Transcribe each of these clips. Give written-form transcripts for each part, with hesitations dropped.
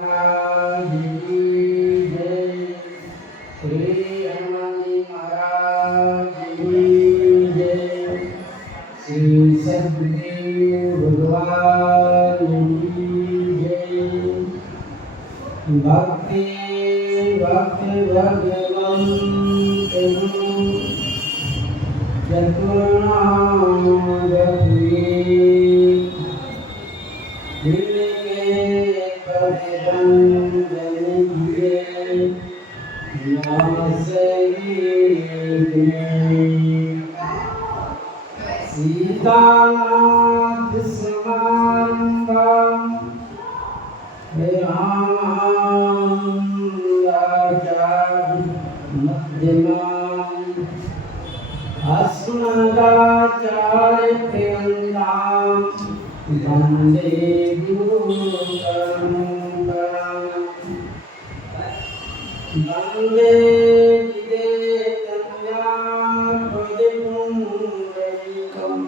महाराज की जय। श्री हनुमान जी महाराज की जय। श्री सद्गुरु भगवान की जय। भक्ति भक्ति भगवंत सीतानाथ समारंभं मध्यमाम् अस्मदाचार्यपर्यन्तां वन्दे गुरुपरम्पराम्। वन्दे विदेतन्यापदिपुण्डरीकम्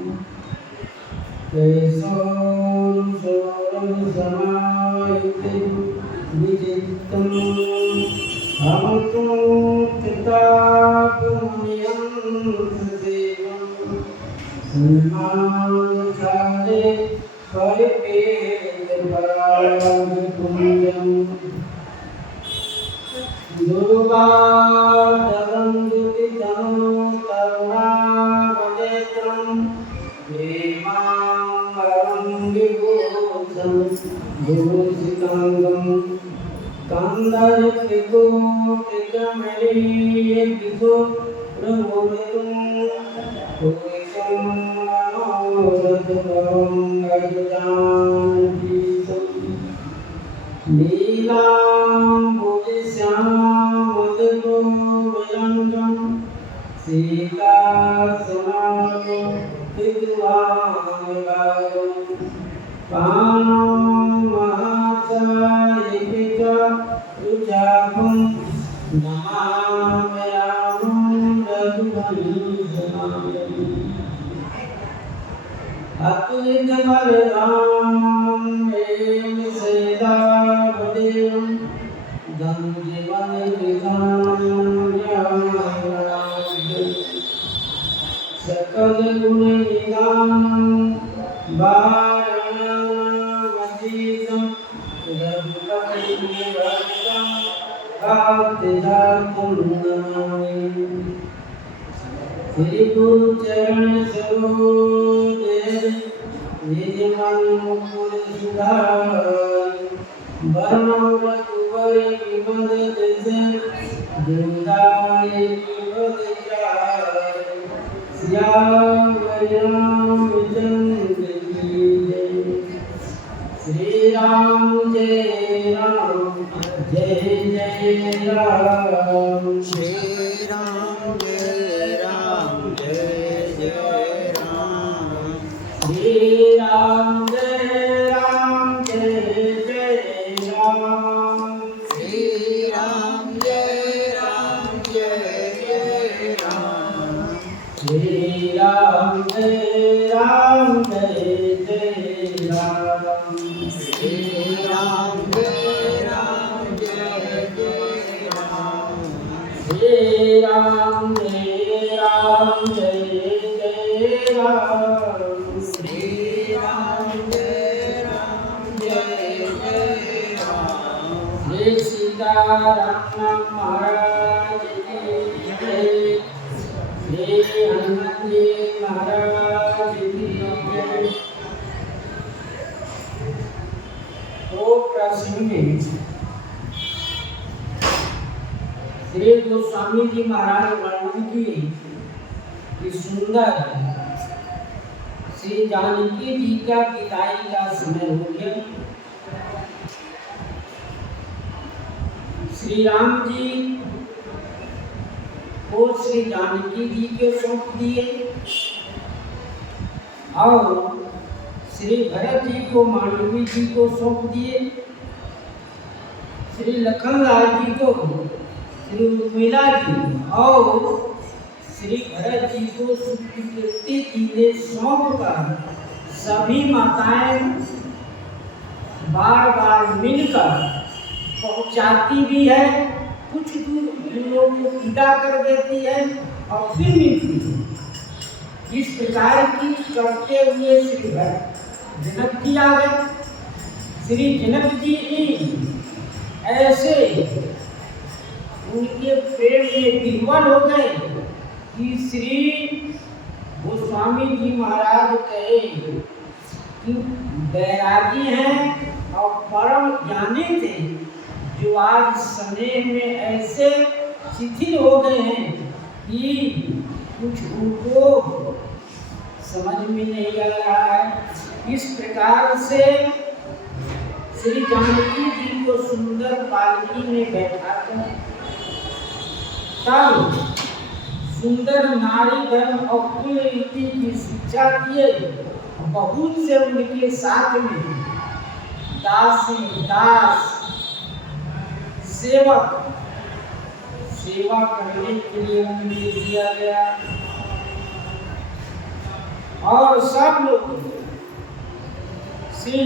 केशवसमायुक्ते विचित्तम् भवतु कृतापुण्यं सदेवं सन्मानचारे परिपेतपरागपुण्यम् दुर्वादलं दुतितं करुणावनेत्रं प्रेमामरं विभूतं भूषिताङ्गम् कंदरिको टिकमणिको प्रमोदं कोइकं मनोरथं गजानकीतं नीलाम्बुजश्यामलकोमलङ्गं सीतासमागमं विद्वांगं पाणमहाचार्यपितरुचापं नमामि रामं रघुवंशनाथम्। अतुलितबलधामं वें सदावदेवं धनुजवनकृतान्यायराज्यं सकलगुणनिधानं वारणमतीतं रघुपतिनिवासं भक्तिदातं नमामि। श्री गुरुचरण सरोज निजमन मुकुर सुधार वर्ण रघुवर विमल जस जोदाय विमल चार श्याम रामचंद्र की जय। श्री राम जय राम जय जय राम। श्री राम जय राम जय जय राम। श्री राम जय राम जय जय राम। श्री राम जय राम जय जय राम। श्री राम जय राम जय जय राम। श्री राम जय राम जय जय राम। श्री राम जय राम जय जय राम। श्री राम जय राम जय जय राम। श्री सीताराम महाराज की जय। श्री हनुमान जी महाराज की जय। तो प्रसंग में श्री गोस्वामी जी महाराज वर्णन किए कि सुंदर श्री जानकी जी का विदाई का समय हो गया। श्री राम जी को श्री जानकी जी के सौंप दिए और श्री भरत जी को मांडवी जी को सौंप दिए। श्री लखनलाल जी को श्री उर्मिला जी और श्री भरत जी को सुकृति जी ने सौंप कर सभी माताएं बार बार मिलकर पहुंचाती भी है, कुछ दूर लोगों को विदा कर देती है और फिर मिलती है। इस प्रकार की करते हुए श्री जनक जी आ गए। श्री जनक जी ऐसे उनके प्रेम में विह्वल हो गए कि श्री गोस्वामी जी महाराज कहे कि बैरागी हैं और परम ज्ञानी थे, जो आज समय में ऐसे शिथिल हो गए हैं कि कुछ उनको समझ में नहीं आ रहा है। इस प्रकार से श्री जानकी जी को सुंदर पालकी में बैठाकर तब सुंदर नारी धर्म और कुल रीति की शिक्षा दिए। बहुत से उनके साथ में दासी दास सेवक सेवा करने के लिए उन्हें दिया गया और सब लोग श्री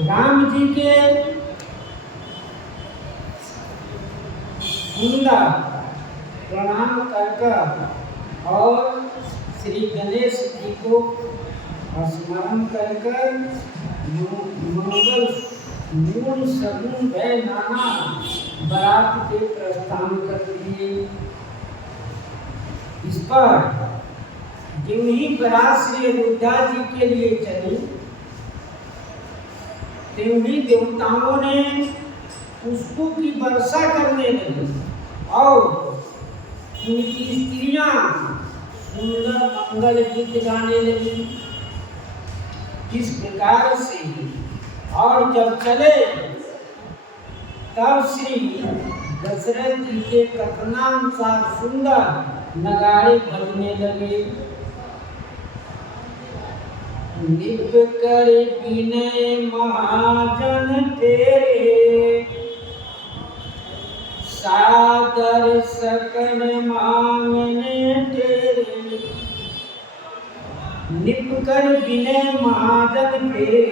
राम जी के सुंदर प्रणाम कर और श्री गणेश जी को स्मरण कर मंगल मूल सगुन भय नाना बारात के प्रस्थान कर दिए। इस पर जो ही बारात श्री अयोध्या जी के लिए चली, त्यों देवताओं ने पुष्पों की वर्षा करने लगी और उनकी स्त्रियां सुंदर मंगल गीत गाने लगी। इस प्रकार से और जब चले तब श्री दशरथ जी के कथनानुसार सुंदर नगाड़े बजने लगे। निप कर विनय महाजन तेरे, सादर सकल मांगने तेरे। निप कर विनय महाजन तेरे,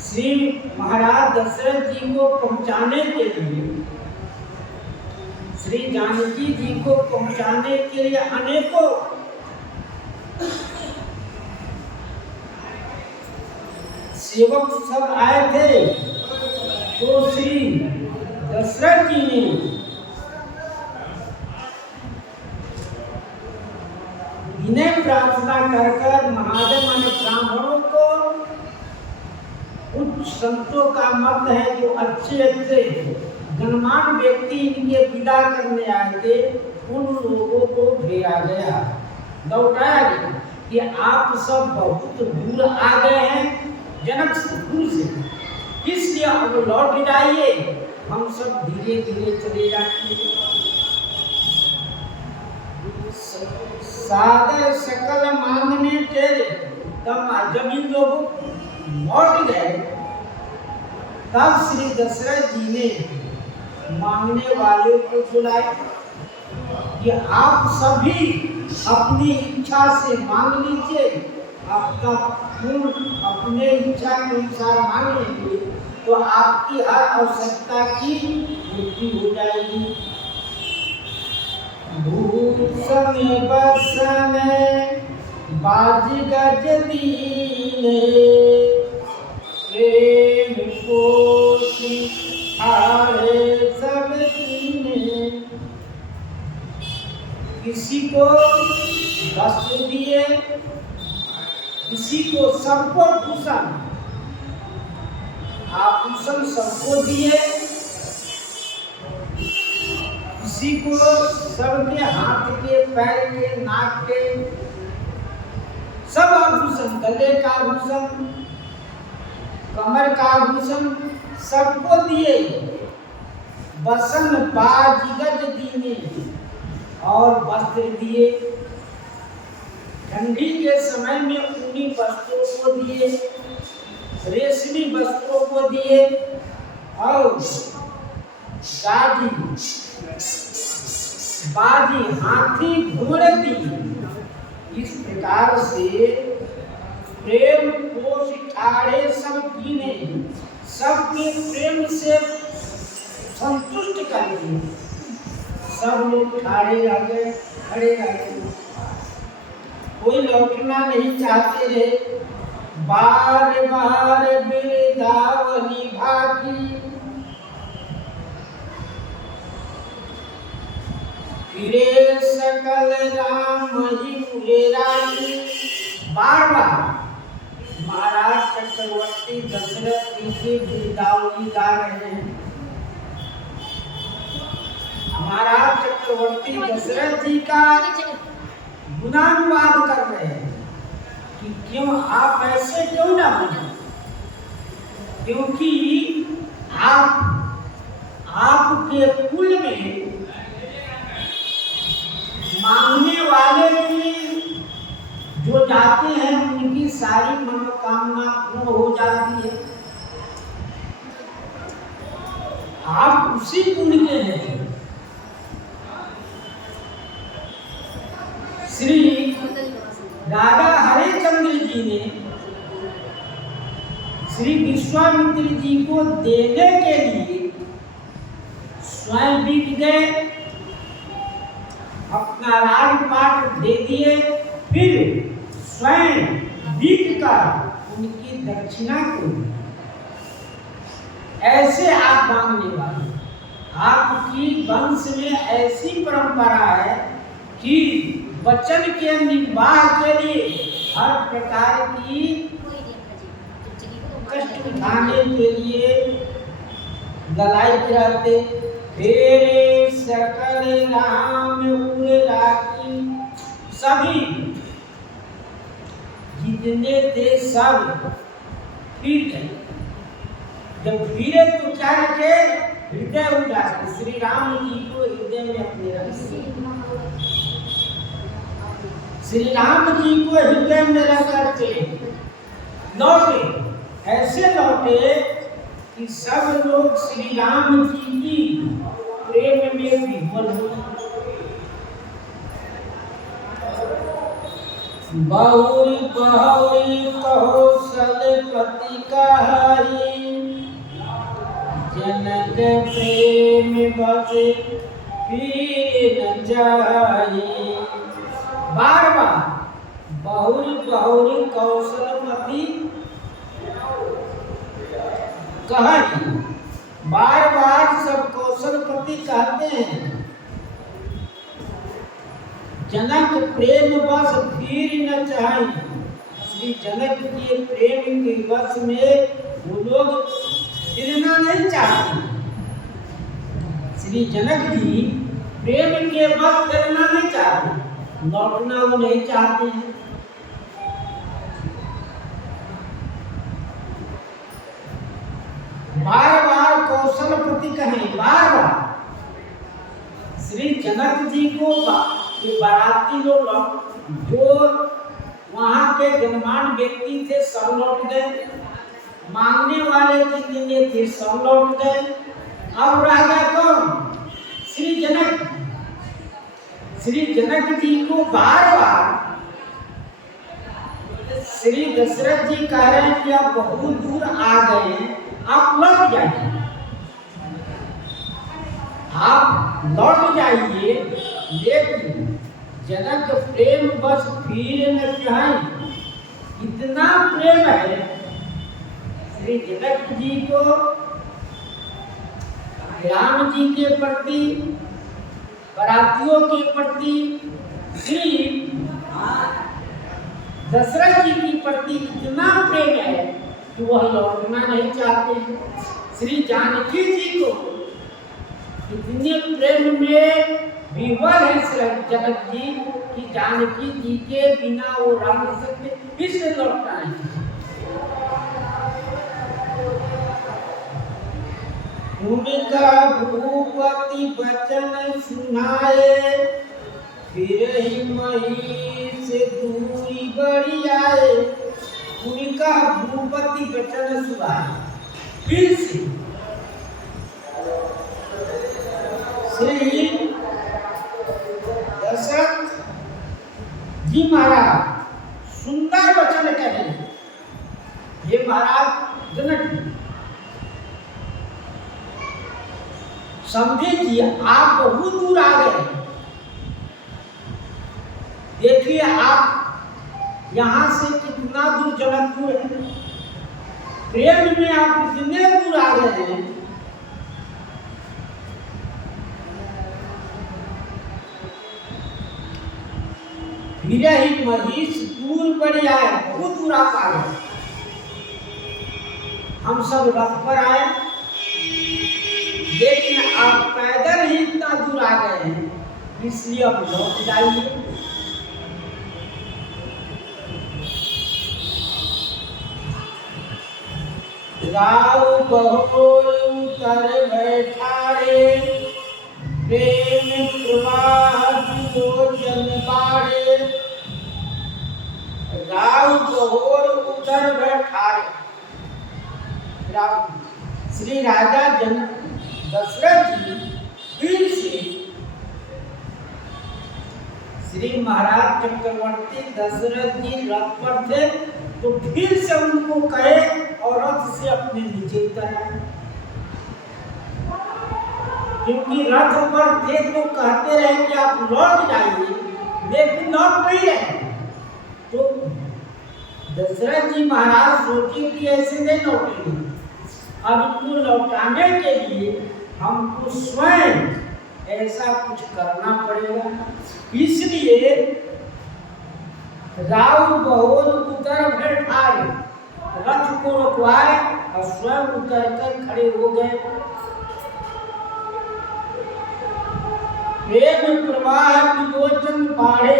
श्री महाराज दशरथ जी को पहुंचाने के लिए, श्री जानकी जी को पहुंचाने के लिए अनेकों सेवक सब आए थे। तो श्री दशरथ जी ने विनय प्रार्थना कर महाजन माने ब्राह्मणों को, उच्च संतों का मत है जो अच्छे अच्छे गणमान्य व्यक्ति इनके विदा करने आए थे, उन लोगों को भेजा गया, लौटाया गया कि आप सब बहुत दूर आ गए हैं जनकपुर से, इसलिए अब लौट जाइए, हम सब धीरे धीरे चले जाएंगे। सादर सकल मांगने तेरे, तब जब इन लोगों लौट गए तब श्री दशरथ जी ने मांगने वाले को बुलाया कि आप सभी अपनी इच्छा से मांग लीजिए, आपका पूर्ण अपने इच्छा के अनुसार मांग लेंगे तो आपकी हर आवश्यकता की पूर्ति हो जाएगी। भूषण बसन बाज गज दीने, प्रेम पोषी हारे सब कीने। किसी को वस्त्र दिए, किसी को सबको भूषण आभूषण सबको दिए, किसी को सबके हाथ के पैर के नाक के सब आभूषण, गले का आभूषण कमर का आभूषण सबको दिए। बसन बाजिगज दीने और वस्त्र दिए, ठंडी के समय में ऊनी वस्त्रों को दिए, रेशमी वस्त्रों को दिए और बाजी हाथी घोड़े दी। इस प्रकार से प्रेम कोष ठाड़े सब कीने, सबके प्रेम से संतुष्ट कर दिए। सब लोग ठाड़े रह गए, खड़े रह गए, कोई लौटना नहीं चाहते रहे। बार बार बिरदावली भागी, फिरे सकल राम ही मुरे राजी। बार बार महाराज चक्रवर्ती दशरथ जी की बिरदावली गा रहे हैं। महाराज चक्रवर्ती दशरथ जी का गुणानुवाद कर रहे हैं कि क्यों आप ऐसे क्यों ना बने, क्योंकि आपके कुल में मांगने वाले की जो जाते हैं उनकी सारी मनोकामना पूर्ण हो जाती है। आप उसी कुल के हैं। श्री राजा हरिश्चंद्र जी ने श्री विश्वामित्र जी को देने के लिए स्वयं बीत गए, अपना राजपाट दे दिए, फिर स्वयं बीत कर उनकी दक्षिणा को। ऐसे आप मांगने वाले, आपकी वंश में ऐसी परंपरा है कि वचन के निर्वाह के लिए हर प्रकार की कष्ट उठाने के लिए ललायत रहते। फेरे सकल राम उड़ राखी, सभी जितने थे सब फिर गए। जब फिरे तो क्या रखे, हृदय उदास। श्री राम जी को हृदय में अपने रखे, श्री राम जी को हृदय में रख करके लौटे। ऐसे लौटे कि सब लोग श्री राम जी की प्रेम में विह्वल हो। बहुरी बहुरी कौशलपति कहाई, जनक प्रेम बस फिर न जाई। बार बार बहुरी बहुरी कौशलपति कहाई, बार बार सब कौशलपति कहते हैं। जनक प्रेम बस फिर न चाहे, श्री जनक के प्रेम के वश में वो लोग फिरना नहीं चाहते। श्री जनक जी प्रेम के वश फिरना नहीं चाहते, लौटना वो नहीं चाहते हैं। बार बार कौशलपति कहें, बार बार श्री जनक जी को बाराती लोग जो वहां के गणमान्य व्यक्ति थे सब लौट गए, मांगने वाले जितने थे सब लौट गए। अब रह गया कौन? श्री जनक। श्री जनक जी को बार बार श्री दशरथ जी कह रहे हैं कि आप बहुत दूर आ गए, आप लौट जाइए, आप लौट जाइए। लेकिन जनक प्रेम बस फिर न चाहे, इतना प्रेम है श्री जनक जी को राम जी के प्रति, बरातियों के प्रति, श्री दशरथ जी के प्रति इतना प्रेम है कि वह लौटना नहीं चाहते। श्री जानकी जी को इतने प्रेम में विह्वल है श्री जनक जी कि जानकी जी के बिना वो रह नहीं सकते, इसलिए लौटना नहीं। उनका भूपति वचन सुनाए, फिर ही मही से दूरी बढ़ी आए। उनका भूपति वचन सुनाए, फिर से श्री दशरथ जी महाराज सुंदर वचन कहे महाराज जनक जी, समझिए आप बहुत दूर आ गए। देखिए आप यहाँ से कितना दूर जनकपुर है, प्रेम में आप कितने दूर आ गए हैं। ही महिष दूर पर आए, बहुत दूर आप आ गए। हम सब रथ पर आए, लेकिन आप पैदल ही इतना दूर आ गए हैं, इसलिए अब लौट जाइए। राव बहोर उतर बैठारे, प्रेम प्रवाह लोचन बाड़े। राव बहोर उतर बैठारे, श्री राजा दशरथ जी फिर से, श्री महाराज चक्रवर्ती दशरथ जी रथ पर थे, तो फिर से उनको कहे और रथ से अपने नीचे उतरे, क्योंकि रथ पर थे तो कहते रहे कि आप लौट जाइए, लेकिन लौट नहीं रहे। तो दशरथ जी महाराज सोचे कि ऐसे नहीं लौटेंगे, अब इनको लौटाने के लिए हमको स्वयं ऐसा कुछ करना पड़ेगा। इसलिए राव बहोर उतर बैठाए, रथ को रुकवाए और स्वयं उतर कर खड़े हो गए। प्रेम प्रवाह विलोचन बाढ़े,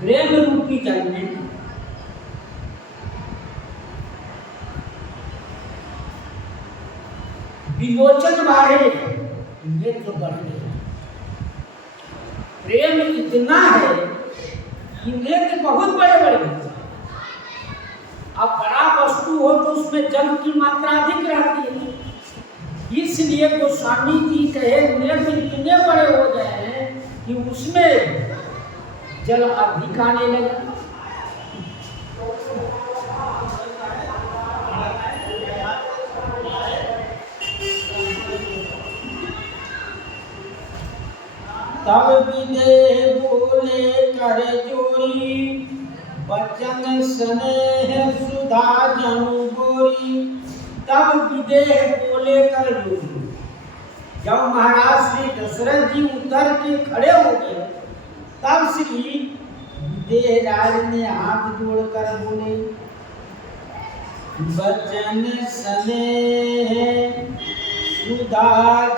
प्रेम रूपी जल में विलोचन बाढ़े, नेत्र बढ़े। प्रेम इतना है कि नेत्र बहुत बड़े बड़े हैं। अब बड़ा वस्तु हो तो उसमें जल की मात्रा अधिक रहती है, इसलिए गोस्वामी जी कहे नेत्र इतने बड़े हो गए हैं कि उसमें जल अधिक आने लगा। तब विदेह बोले कर जोरी, बचन स्नेह सुधा जनु गोरी। तब विदेह बोले कर जोरी, जब महाराज श्री दशरथ जी उतर के खड़े हो गए, तब श्री विदेह राज ने हाथ जोड़कर बोले, बचन स्नेह सुधा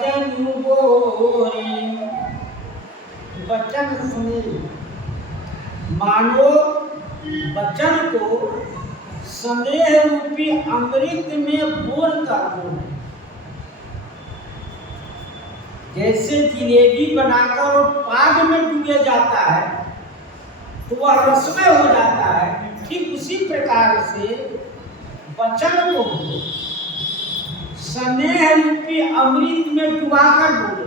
जनु गोरी। वचन सुने, मानो वचन को स्नेह रूपी अमृत में बोल कर बोले। जैसे जिलेबी बनाकर पाग में डूबे जाता है तो वह रसमय हो जाता है, ठीक उसी प्रकार से वचन को स्नेह रूपी अमृत में डुबाकर बोले।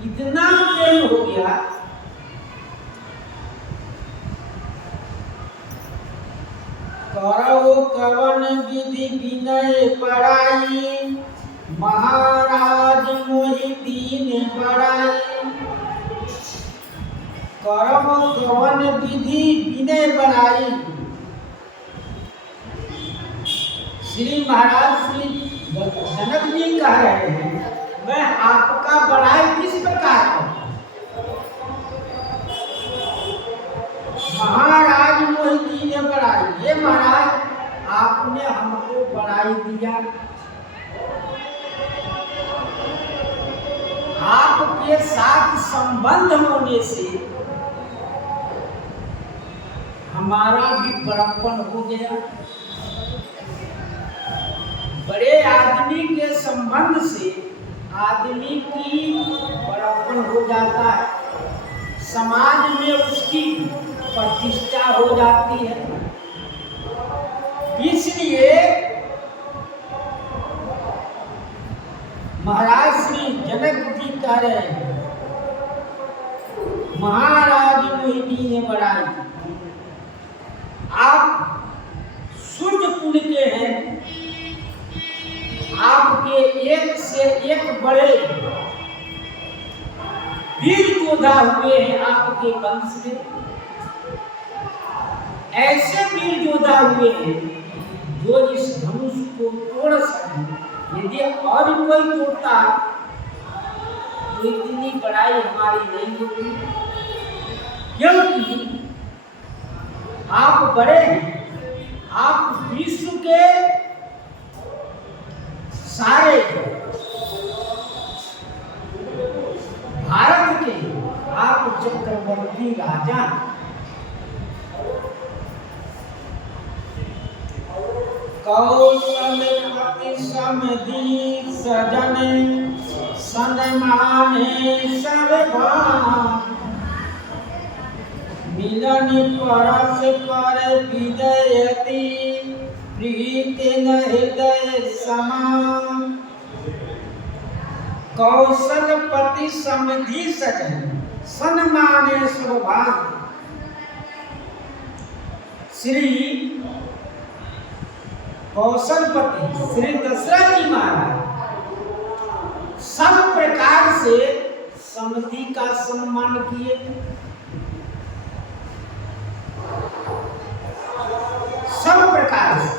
इतना प्रेम हो गया करो कवन विधि विनय पढ़ाई, महाराज मोहि दीन पढ़ाई। करम कवन विधि विनय बढ़ाई। श्री महाराज श्री जनक जी कह रहे हैं, मैं आपका बड़ाई किस प्रकार करूं? महाराज मोहिनी ने बड़ाई, ये महाराज आपने हमको बड़ाई दिया, आपके साथ संबंध होने से हमारा भी बड़प्पन हो गया। बड़े आदमी के संबंध से आदमी की बड़प्पन हो जाता है, समाज में उसकी प्रतिष्ठा हो जाती है। इसलिए महाराज श्री जनक जी कह रहे हैं, महाराज मोहिनी ने बढ़ाई, आप सूर्य कुल के हैं, आपके एक से एक बड़े वीर योद्धा हुए हैं आपके वंश में। ऐसे वीर योद्धा हुए हैं जो इस धनुष को तोड़ सके। यदि और कोई तोड़ता तो इतनी बड़ाई हमारी नहीं होती, क्योंकि आप बड़े हैं, आप विश्व के सारे भारत के आप चक्रवर्ती राजा। कौशलपति समधी सजन सन्माने सर्वभान। मिलन परस पर विदयति प्रीति न हृदय समान। कौशलपति समधी सजन सन्माने सर्वभान। श्री कौशलपति श्री दशरथ जी महाराज सब प्रकार से समधि का सम्मान किए। सब प्रकार से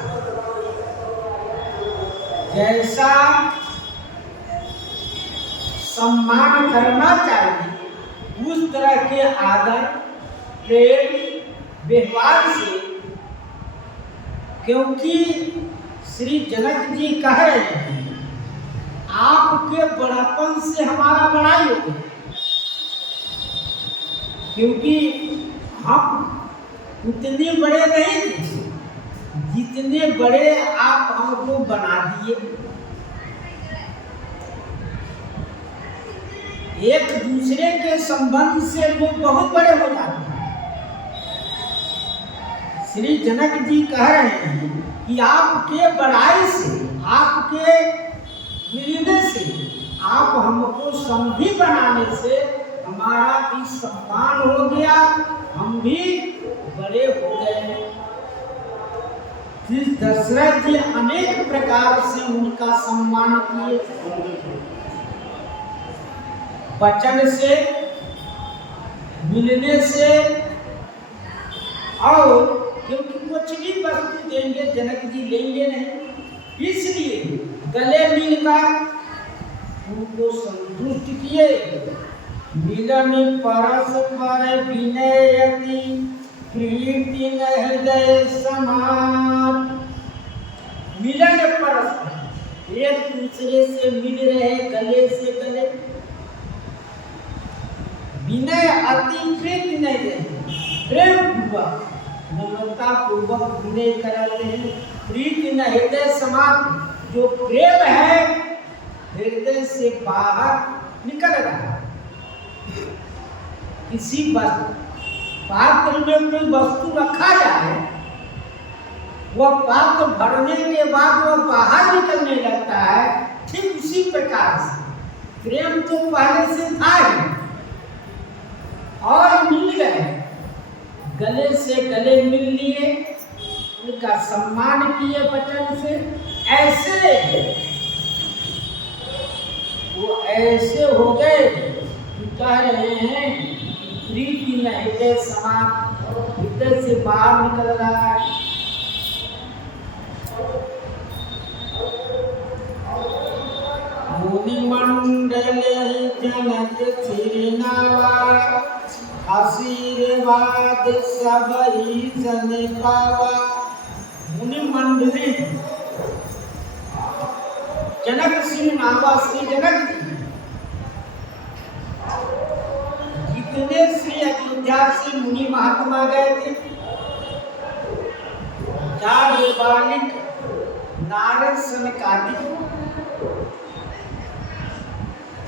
जैसा सम्मान करना चाहिए उस तरह के आदर प्रेम व्यवहार से, क्योंकि श्री जनक जी कह रहे हैं आपके बड़ापन से हमारा बड़ाई हो गई, क्योंकि हम उतने बड़े नहीं थे जितने बड़े आप हमको बना दिए। एक दूसरे के संबंध से लोग बहुत बड़े हो जाते हैं। श्री जनक जी कह रहे हैं कि आपके बड़ाई से, आपके मिलने से, आप हमको समधी बनाने से हमारा भी सम्मान हो गया, हम भी बड़े हो गए। श्री दशरथ जी अनेक प्रकार से उनका सम्मान किए, वचन से, मिलने से, और क्योंकि कुछ भी वस्तु देंगे जनक जी लेंगे नहीं, इसलिए गले मिलकर उनको संतुष्ट किए। मिलन परस पर विनयति प्रीति न हृदय समान। मिलन परस एक दूसरे से मिल रहे गले से गले, विनय अति प्रीति नहीं रहे, प्रेम पूर्वक नम्रता पूर्वक विनय कराते हैं। प्रीति न हृदय समान, जो प्रेम है हृदय से बाहर निकल रहा है। किसी पात्र में कोई वस्तु रखा जाए, वह पात्र भरने के बाद वह बाहर निकलने लगता है, ठीक उसी प्रकार से प्रेम तो पहले से था ही और मिल गए, गले से गले मिल लिए, उनका सम्मान किए वचन से। ऐसे वो ऐसे हो गए कि कह रहे हैं प्रीति न हृदय समान, हृदय से बाहर निकल रहा है। मुनि मंडल जनक सिरनावा, आशीर्वाद सब ही सन पावा। मुनि मंडली जनक सिरनावा, श्री जनक जी जितने श्री अयोध्या से मुनि महात्मा गए थे, बालिक नारद सनकादि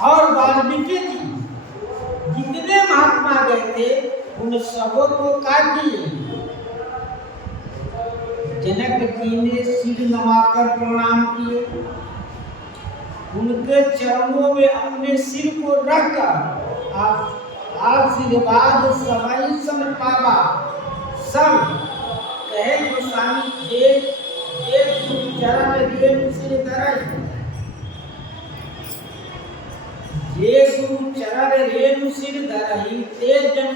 और वाल्मीकि जी जितने महात्मा गए थे, उन सबों को क्या किए? जनक जी ने सिर नवाकर प्रणाम किए, उनके चरणों में अपने सिर को रखकर आशीर्वाद सबाई सन पावा। सब कहे गोस्वामी जे गुरु चरण रेणु सिर धरई, जे गुरु चरण रेणु सिर धरई, ते जन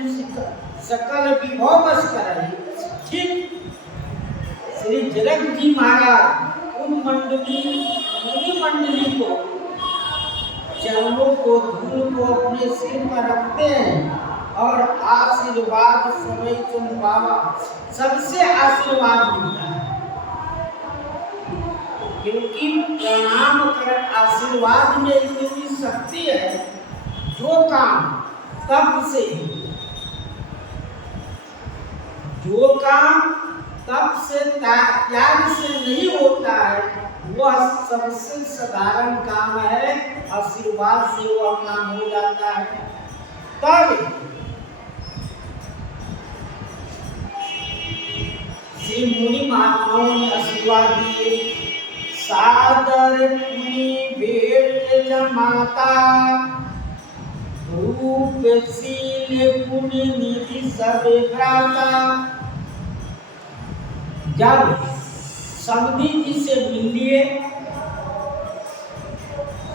सकल विभव बस करई। ठीक श्री जनक जी महाराज उन मुनि मंडली को चरणों को धूल को अपने सिर पर रखते हैं और आशीर्वाद समय तुम बाबा सबसे आशीर्वाद मिलता है, क्योंकि प्रणाम कर आशीर्वाद में इतनी शक्ति है। जो काम तप से त्याग से नहीं होता है, वह सबसे साधारण काम है, आशीर्वाद से वह काम हो जाता है। तब श्री मुनि महात्माओं ने आशीर्वाद दिए। सादर पुनि भेंट जमाता, रूप शील पुनि निधि सब भ्राता। जब समधी जी से मिल लिए,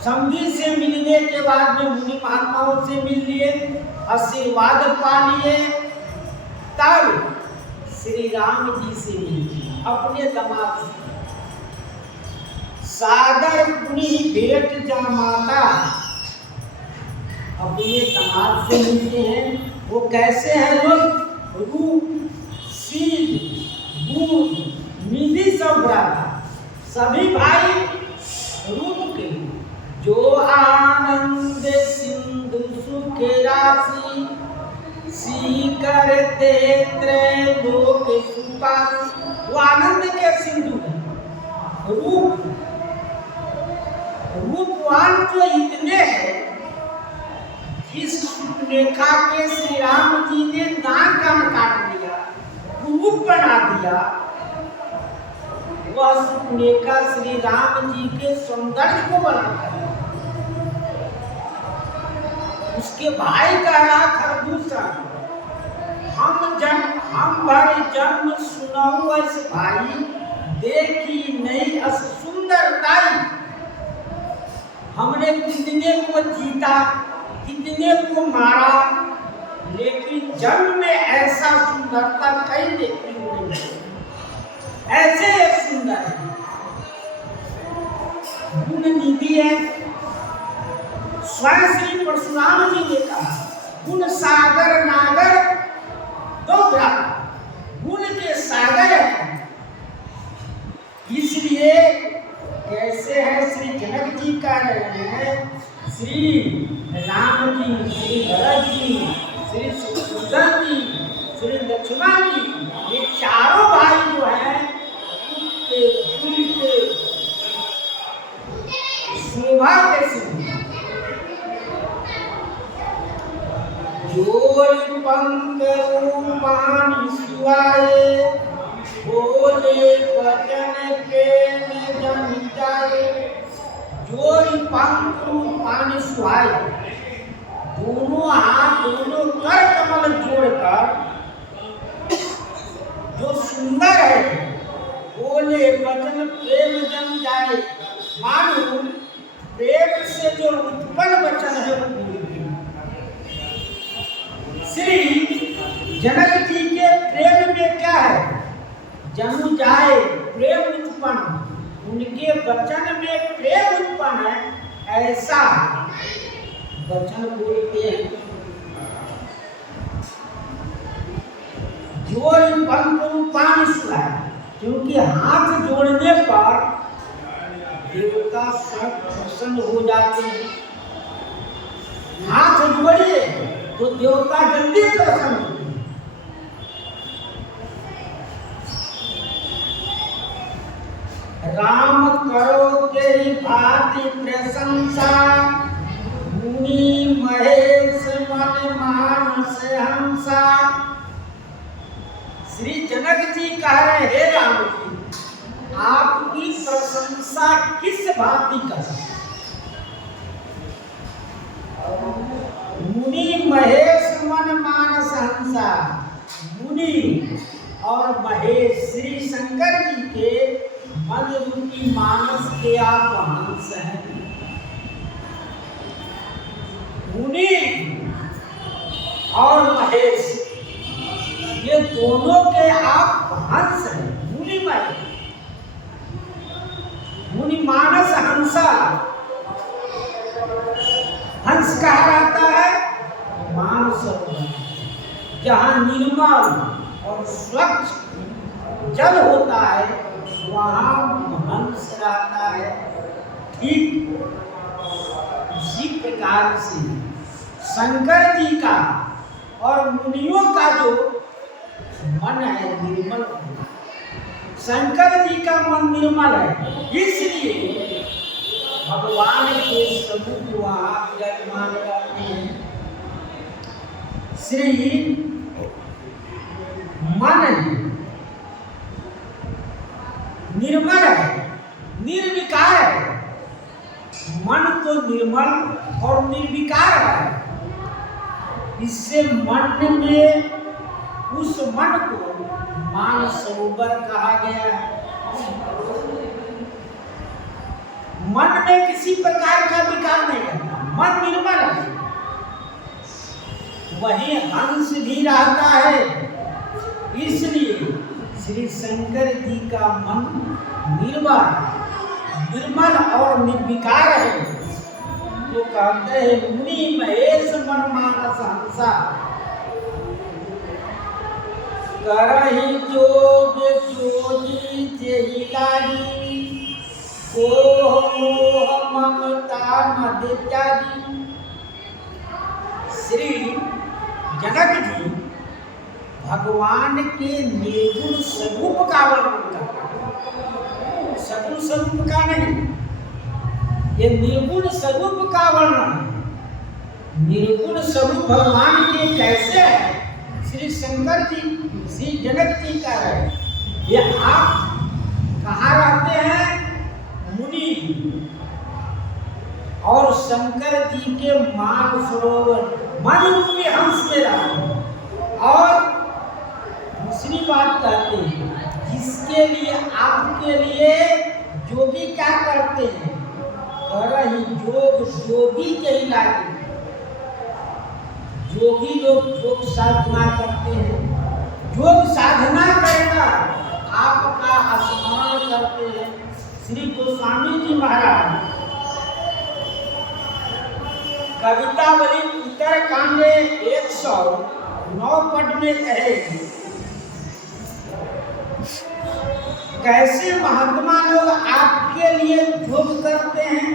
समधी से मिलने के बाद में मुनि महात्माओं से मिल लिए, आशीर्वाद पा लिए, तब श्री राम जी से मिले अपने दामाद से। सादर पुनि भेंट जमाता, अपने दामाद से मिलते हैं। वो कैसे हैं लोग? रूप शील गुण निधि सब भ्राता, सभी भाई रूप के, जो आनंद सिंधु सुख राशि, करते त्रैलोक सुपासी। वो आनंद के सिंधु है। रूपवान तो इतने हैं, जिस रेखा के श्री राम जी ने नाक कान काट दिया, रूप बना दिया, वह सुनेका श्री राम जी के सौंदर्य को बनाता है। उसके भाई का रहा खरदूषण, हम भरी जन्म सुनाऊ ऐस भाई, देखी नहीं अस सुंदरताई। हमने कितने को जीता, कितने को मारा, लेकिन जन्म में ऐसा सुंदरता कहीं देखी नहीं। ऐसे एक सुंदर है, गुण निधि है। स्वयं श्री परशुराम जी ने कहा, गुण सागर नागर दो भ्राता, गुण के सागर है। इसलिए कैसे है श्री जनक जी कह रहे हैं, श्री राम जी, श्री भरत जी, श्री शत्रुघ्न जी, श्री लक्ष्मण जी, ये चारों भाई जो हैं उनके शोभा कैसे जोर पंख रूपान सुआए, बोले वचन के में जन जाए। जोर पंख रूपान सुआए, दोनों हाथ दोनों कर कमल जोड़कर जो सुंदर है, बोले वचन प्रेम जन जाए। मानो प्रेम से जो उत्पन्न वचन है वो बोलते। श्री जनक जी के प्रेम में क्या है? जनु जाए, प्रेम उत्पन्न, उनके वचन में प्रेम उत्पन्न है, ऐसा वचन बोलते हैं। जोर पंख रूपान सुआए, क्योंकि हाथ जोड़ने पर देवता सब प्रसन्न हो जाते हैं। हाथ जोड़िए तो देवता जल्दी प्रसन्न होते हैं। राम करो तेरी भांति प्रशंसा, मुनि महेश मन मानस हंसा। श्री जनक जी कह रहे हैं, हे राम जी, आपकी प्रशंसा किस भांति कर? मुनि महेश मन मानस हंसा। मुनि और महेश श्री शंकर जी के मन रूपी मानस के आप हंस हैं। मुनि और महेश ये दोनों के आप हंस हैं। मुनि महेश, मुनि मानस हंसा, हंस कहा रहता है मानस, जहाँ निर्मल और स्वच्छ जल होता है वहाँ हंस रहता है। ठीक उसी प्रकार से शंकर जी का और मुनियों का जो मन है निर्मल, शंकर जी का मन निर्मल है, इसलिए भगवान के स्वरूप वहाँ विराजमान रहते हैं। श्री मन निर्मल है, निर्विकार है। मन तो निर्मल और निर्विकार है, इससे मन में उस मन को मान सरोवर कहा गया है। मन में किसी प्रकार का विकार नहीं रहता, मन निर्मल है। वही हंस भी रहता है, इसलिए श्री शंकर जी का मन निर्मल और निर्विकार है। जो कहते हैं मुनि महेश मन मानस हंसा, करहि जोग जोगी जेहि लागी, मोह मोह ममता मद त्यागी। श्री जनक जी भगवान के निर्गुण स्वरूप का वर्णन करते हैं, सगुण स्वरूप का नहीं। ये निर्गुण स्वरूप का वर्णन, निर्गुण स्वरूप भगवान के कैसे है श्री शंकर जी श्री जनक जी का है। ये आप कहाँ रहते हैं? मुनि और शंकर जी के मान सरोवर मन रूपी हंस में रहते। और दूसरी बात कहते हैं, जिसके लिए आपके लिए जोगी क्या करते हैं? करहि जोग जोगी जेहि लागी। जोगी लोग योग साधना करते हैं, योग साधना करकर आपका स्मरण करते हैं। श्री गोस्वामी जी महाराज कवितावली उत्तरकांड 109 पद में कहे, कैसे महात्मा लोग आपके लिए योग करते हैं,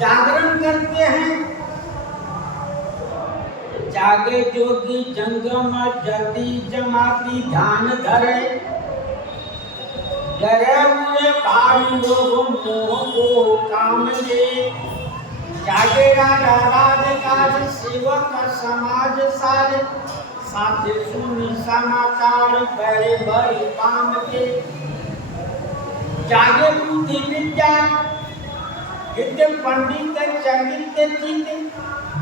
जागरण करते हैं। जागे जोगी जंगम जति जमाती ध्यान धरे, डरे हुए भारी लोग मोह को काम ले। जागे राजा राजकाज सेवक समाज सारे, साथे सुनी समाचार बड़े बड़े काम के। जागे बुद्धि विद्या विद्य पंडित चरित चित,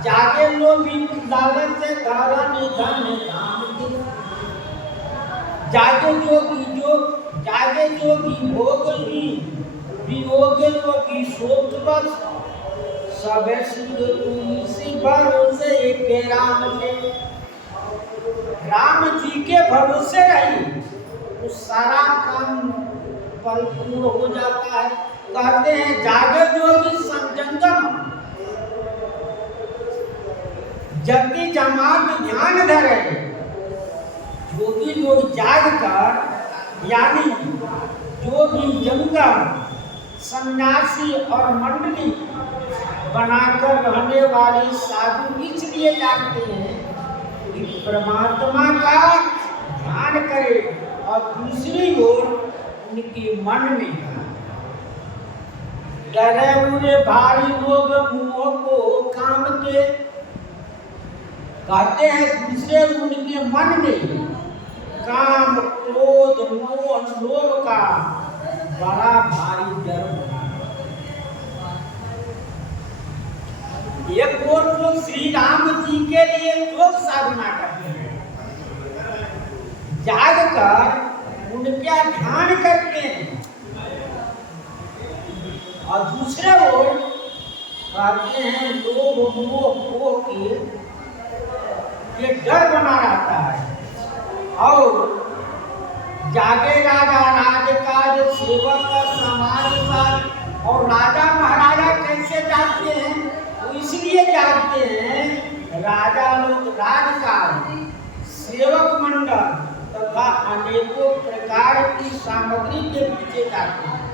जागे लोभी लालच धन धन धाम के। जागे जोगी भोग ही वियोग लोगी शोक बस, सब सिद्ध तुलसी भरोसे के राम के। राम जी के भरोसे रही तो सारा काम परिपूर्ण हो जाता है। कहते हैं जागे जोगी संजम जति जमात ध्यान धरे। जोगी लोग जाग कर, यानी जोगी जंगम सन्यासी और मंडली बनाकर रहने वाले साधु इसलिए जागते हैं कि परमात्मा का ध्यान करें और दूसरी ओर उनके मन में डरे हुए भारी लोग मुंह को काम के। कहते हैं दूसरे उनके मन में काम क्रोध मोह लोभ का बड़ा भारी डर बना। एक और लोग श्री राम जी के लिए योग साधना करते हैं, जाग कर उनका ध्यान करते हैं, और दूसरे ओर कहते हैं लोभ मोह के ये डर बना रहता है। और जागे राजा राजकाज सेवक समाज साथ। और राजा महाराजा कैसे जागते हैं? तो इसलिए जागते हैं राजा लोग राजकाज सेवक मंडल तथा अनेकों प्रकार की सामग्री के पीछे जाते हैं,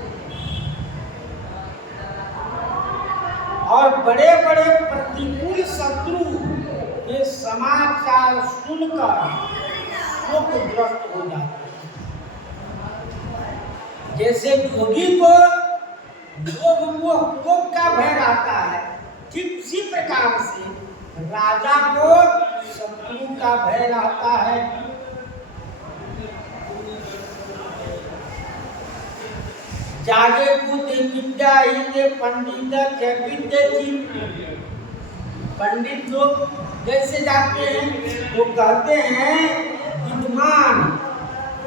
और बड़े बड़े प्रतिकूल शत्रु के समाचार सुनकर शोकग्रस्त हो जाते हैं। जैसे जोगी को लोभ मोह क्रोध का भय रहता है, ठीक उसी प्रकार से राजा को शत्रु का भय रहता है। जागे बुद्धि विद्या हिते पंडित के विद्या चित्त। पंडित लोग जैसे जाते हैं वो कहते हैं विद्वान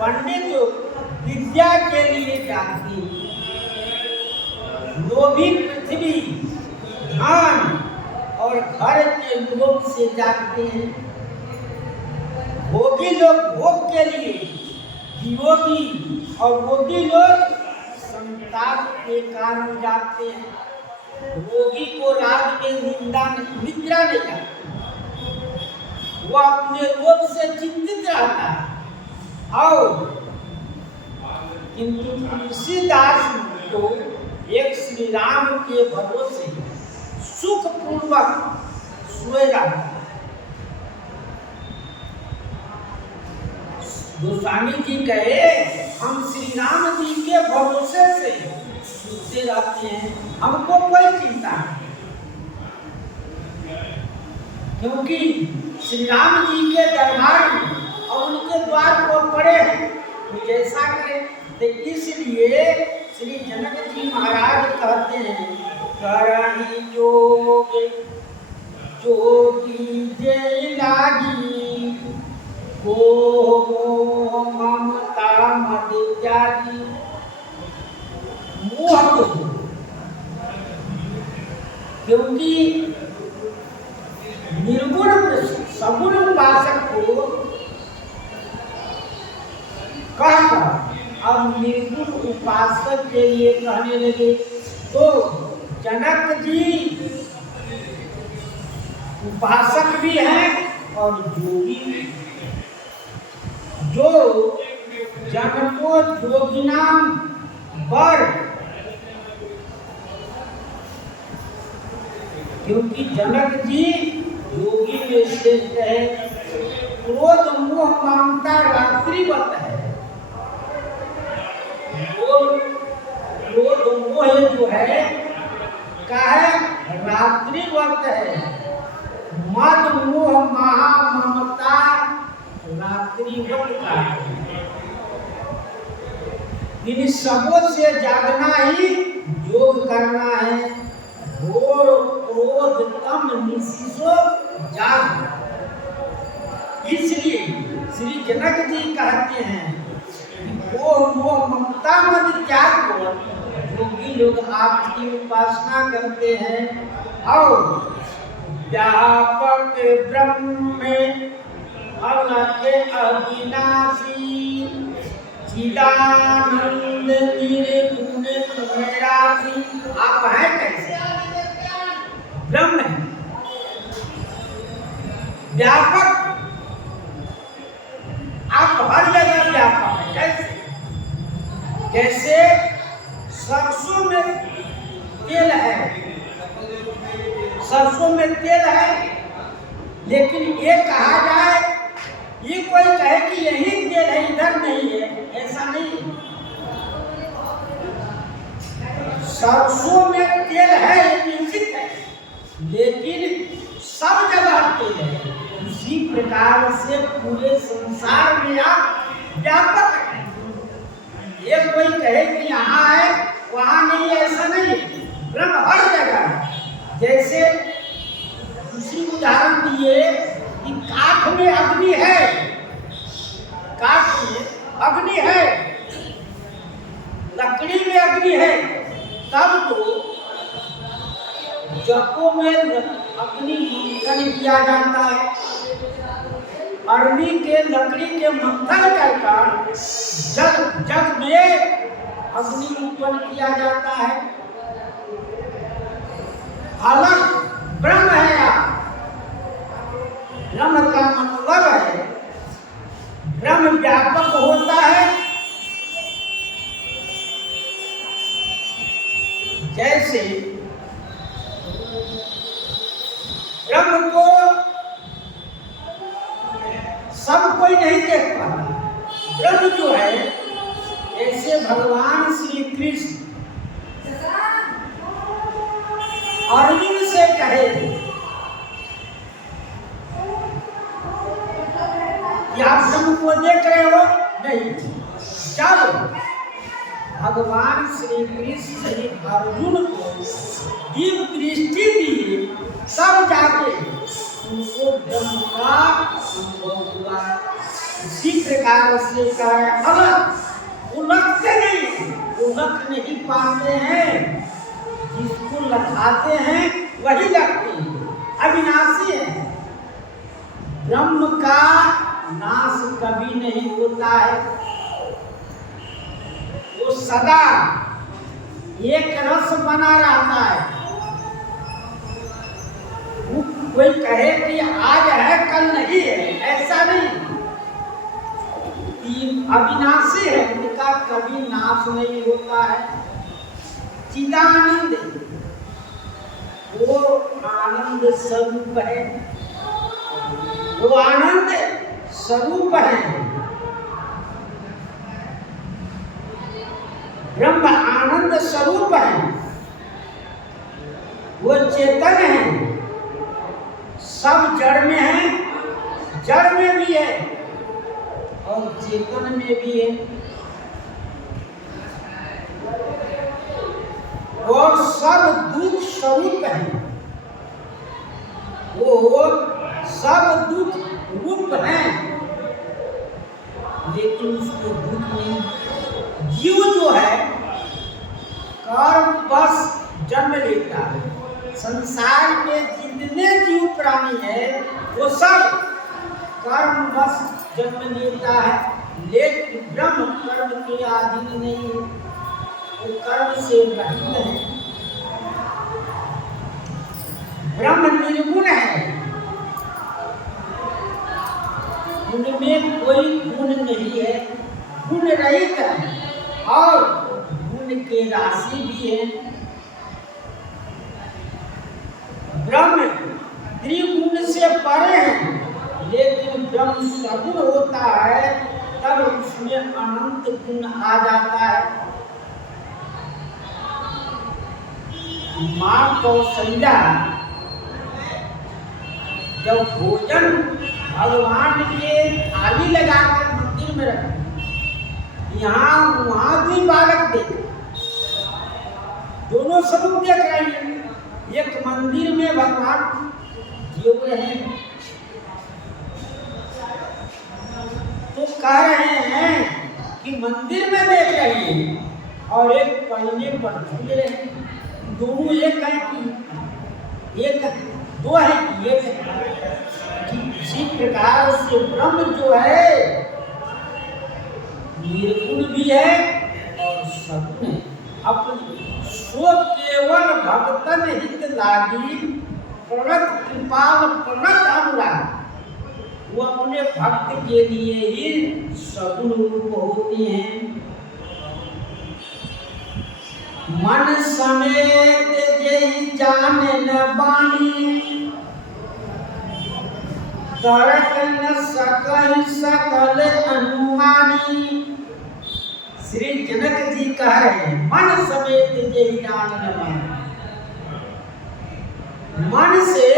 पंडित विद्या के लिए जाते हैं। लोभी पृथ्वी धान और घर के लोभ से जागते हैं। भोगी लोग भोग के लिए, वियोगी और भोगी लोग संताप के कारण जागते हैं। रोगी को रात में निद्रा नहीं आती, वो अपने रोग से चिंतित रहता है। और किंतु तुलसीदास को एक श्री राम के भरोसे सुख पूर्वक सोएगा। गोस्वामी जी कहे हम श्री राम जी के भरोसे से सोते रहते हैं, हमको कोई चिंता नहीं, क्योंकि श्री राम जी के दरबार में और उनके द्वार को पड़े हैं, तो जैसा करें। तो इसलिए श्री जनक जी महाराज कहते हैं करहि जोग जोगी जय लागी को ममता मद त्यागी। मोह को, क्योंकि निर्गुण सगुण उपासक को कहकर अब निर्गुण उपासक के लिए कहने लगे। तो जनक जी उपासक भी हैं और योगी भी। जो जन को जोगिनाम वर, क्योंकि जनक जी योगी में श्रेष्ठ है। क्रोध मोह ममता रात्रिवत है। क्रोध मोह जो है का है रात्रिवत है। मद मोह महा ममता रात्रिवत का है। इन सबों से जागना ही योग करना है। घोर क्रोध तम निशिसो जाग। इसलिए श्री जनक जी कहते हैं मोह मोह ममता मद त्याग कर योगी लोग आपकी उपासना करते हैं। और व्यापक ब्रह्म में अलग अविनाशी चिदानंद निर्गुण निराशी। आप हैं कैसे? ब्रह्म है, व्यापक, आप हर जगह व्यापक है। कैसे? जैसे सरसों में तेल है, सरसों में तेल है, लेकिन ये कहा जाए, ये कोई कहे कि यही तेल है इधर नहीं है, ऐसा नहीं। सरसों में तेल है ये निश्चित है, लेकिन सब जगह तेल है। उसी प्रकार से पूरे संसार में आप व्यापक हैं। ये कोई कहे कि यहाँ है वहाँ नहीं, ऐसा नहीं। ब्रह्म हर जगह है। जैसे दूसरी उदाहरण दिए कि काठ में अग्नि है, काठ में अग्नि है, लकड़ी में अग्नि है तब तो जगों में अग्नि मंथन किया जाता है। अरणी के लकड़ी के मंथन कर जग में अग्नि उत्पन्न किया जाता है। अलग ब्रह्म है। ब्रह्म का मतलब है ब्रह्म व्यापक होता है। जैसे ब्रह्म को सब कोई नहीं देख पाता। ब्रह्म जो है ऐसे भगवान श्री कृष्ण अर्जुन से कहे कि आप ब्रह्म को देख रहे हो? नहीं। चलो भगवान श्री कृष्ण श्री अर्जुन को दिव्य दृष्टि दी, सब जाके उनको ब्रह्म का अनुभव हुआ। इसी प्रकार से अलग उलटते नहीं, उलट नहीं पाते हैं। जिसको लखाते हैं वही लगते हैं। अविनाशी है। ब्रह्म का नाश कभी नहीं होता है। वो सदा एक रस बना रहता है। कोई कहे कि आज है कल नहीं है, ऐसा नहीं। अविनाशी है, उनका कभी नाश नहीं होता है। चिदानंद वो आनंद स्वरूप है। वो आनंद स्वरूप है। ब्रह्म आनंद स्वरूप है। वो चेतन है। सब जड़ में है, जड़ में भी है और चेतन में भी है। और सब दुख स्वरूप है। वो सब दुख रूप है, लेकिन उसको दुख नहीं। जीव जो है कर्म बस जन्म लेता है। संसार में जितने जीव प्राणी है वो सब कर्म बस जन्म लेता है, लेकिन ब्रह्म कर्म के अधीन नहीं है। वो कर्म से रहित है। ब्रह्म निर्गुण है। उनमें कोई गुण नहीं है, गुण रहित है और गुण के राशि भी है। ब्रह्म त्रिगुण से परे है, लेकिन ब्रह्म सगुण होता है तब उसमें अनंत गुण आ जाता है। मां कौशल्या जब भोजन भगवान के थाली लगाकर मंदिर में रखे, यहाँ वहां भी बालक देखे, दोनों स्वरूप देख रहे हैं। एक मंदिर में भगवान जीव रहे तो कह रहे हैं कि मंदिर में देख रहे हैं और एक पढ़ने पर झूल रहे हैं। दोनों एक है कि एक दो है कि एक है। इसी प्रकार से ब्रह्म जो है निर्गुण भी है और सगुण है। अपने सो केवल भक्तन हित लागी प्रणत कृपाल प्रणत अनुराग। वो अपने भक्त के लिए ही सगुण रूप होते हैं। मन समेत जय जाने न बानी, तरक न सकल सकल अनुमानी। श्री जनक जी कह रहे हैं मन समेत जय जान न बानी। मन से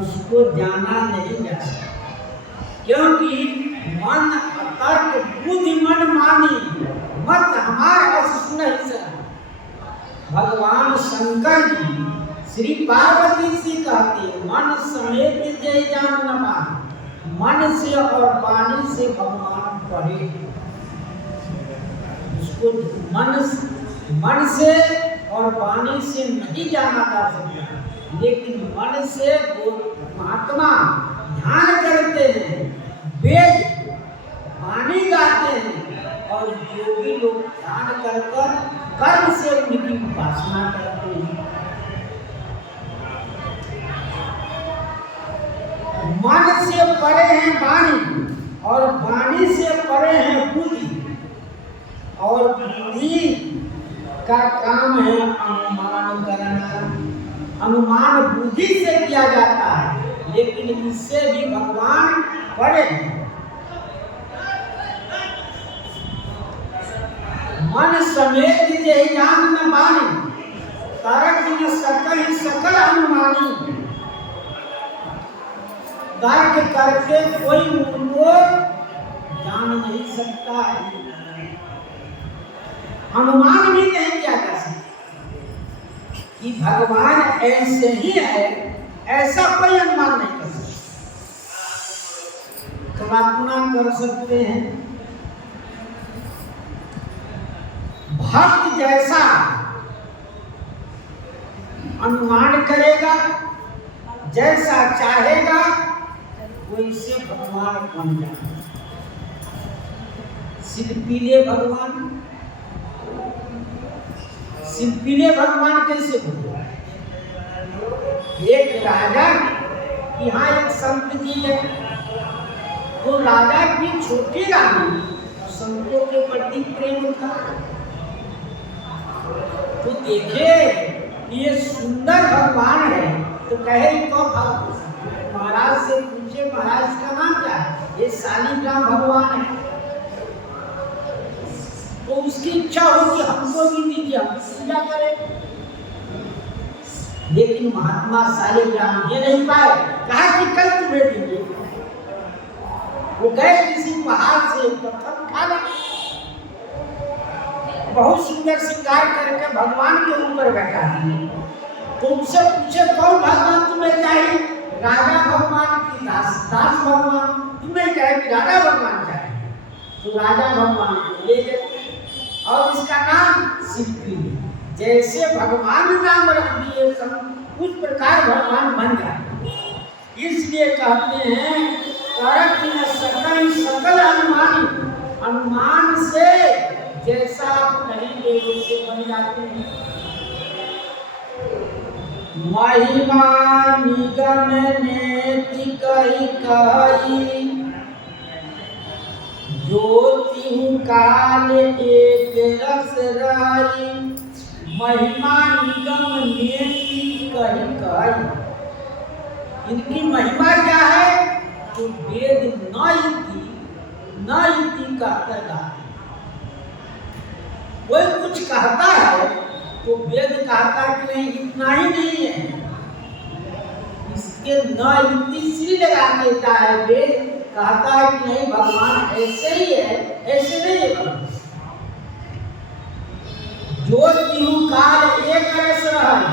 उसको जाना नहीं जा सकता, क्योंकि मन तर्क बुद्धि मन मानी मत हमारा सुन। भगवान शंकर जी श्री पार्वती से कहते मन समेत जय जान न मान। मन मन से और वाणी से भगवान पढ़े, उसको मन से और वाणी से नहीं जाना जा सकता, लेकिन मन से वो महात्मा ध्यान करते हैं, वेद वाणी गाते हैं, और योगी लोग ध्यान कर कर्म से उनकी उपासना करते हैं। मन से परे हैं वाणी और वाणी से परे हैं बुद्धि, और बुद्धि का काम है अनुमान करना। अनुमान बुद्धि से किया जाता है, लेकिन इससे भी भगवान परे हैं। मन समेत यही जान न मानी, तारक न सकल सकल अनुमानी। तर्क करके कोई उनको जान नहीं सकता है, अनुमान भी नहीं किया जा सकता कि भगवान ऐसे ही है, ऐसा कोई अनुमान नहीं कर सकता। कल्पना कर सकते हैं, भक्त जैसा अनुमान करेगा, जैसा चाहेगा वैसे भगवान बन जाए। शिल्पीले भगवान कैसे बने? एक राजा, यहाँ एक संत जी है, तो राजा की छोटी रानी संतों के प्रति प्रेम था, तो देखे ये सुंदर भगवान है, तो कहे तो महाराज से पूछे, महाराज का नाम क्या है? ये शालिग्राम भगवान है। तो उसकी इच्छा होगी हमको भी दीजिए, हम पूजा करें। लेकिन महात्मा शालिग्राम दे नहीं पाए, कहा कि कल तुम्हें देंगे। वो गए किसी पहाड़ से पत्थर उठा लाए, बहुत सुंदर श्रृंगार करके भगवान के ऊपर बैठा। तो उनसे पूछे कौन भगवान तुम्हें चाहिए? राजा भगवान की दास भगवान। तुम्हें कहे कि राजा भगवान चाहिए, तो राजा भगवान को ले गए, और इसका नाम शिल्पी। जैसे भगवान नाम रख दिए उस प्रकार भगवान बन जाए। इसलिए कहते हैं सकल अनुमान, अनुमान से जैसा आप कहेंगे वैसे बन जाते हैं। महिमा निगम नेति कही कही, ज्योति काल एक रस राई। महिमा निगम नेति कही कही, इनकी महिमा क्या है? तो वेद न इति का करता, कोई कुछ कहता है तो वेद कहता कि नहीं इतना ही नहीं है, इसके न इति सी लगा देता है। वेद कहता है कि नहीं भगवान ऐसे ही है, ऐसे नहीं है। जो तीनों काल एक रस रहे,